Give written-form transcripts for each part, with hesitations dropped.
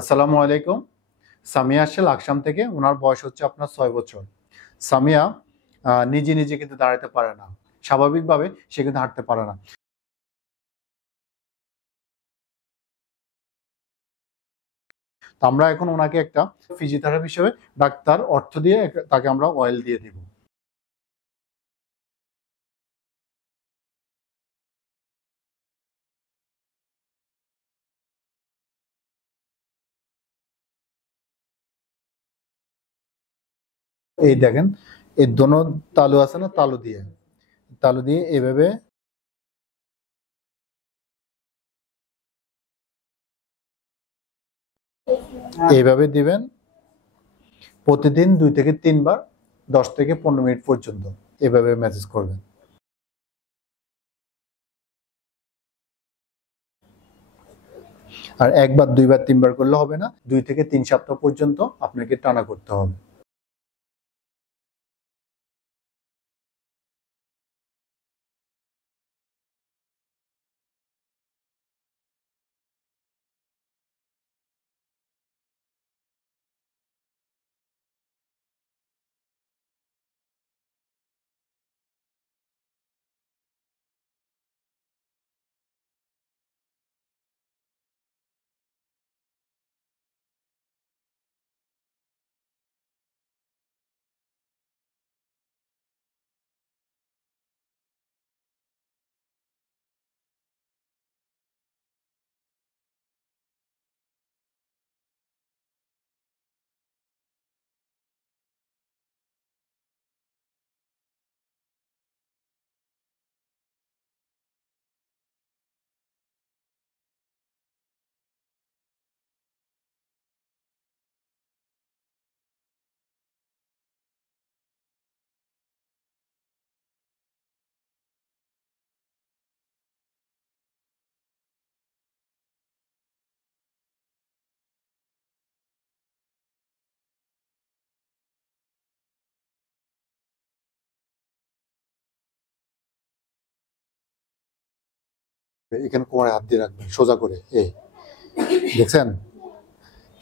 আসসালামু আলাইকুম। সামিয়া আসছে লাকসাম থেকে। ওনার বয়স হচ্ছে আপনার 6 বছর। সামিয়া নিজে নিজে কিন্তু দাঁড়াতে পারে না, স্বাভাবিকভাবে সে কিন্তু হাঁটতে পারে না। তো আমরা এখন ওনাকে একটা ফিজিওথেরাপি হিসেবে ডাক্তার অর্থ দিয়ে তাকে আমরা অয়েল দিয়ে দিব। এই দেখেন, এই দোনো তালু আছে না, তালু দিয়ে এভাবে এইভাবে দিবেন। প্রতিদিন 2 থেকে 3 বার, 10 থেকে 15 মিনিট পর্যন্ত এভাবে ম্যাসেজ করবেন। আর 1 বার 2 বার 3 বার করলে হবে না, 2 থেকে 3 সপ্তাহ পর্যন্ত আপনাকে টানা করতে হবে। এখানে কোমরে হাত দিয়ে রাখবেন সোজা করে, এই দেখছেন,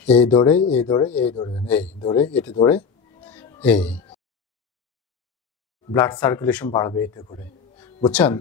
এই ধরবেন, এই ধরে, এটা ধরে, এই ব্লাড সার্কুলেশন বাড়বে এতে করে, বুঝছেন?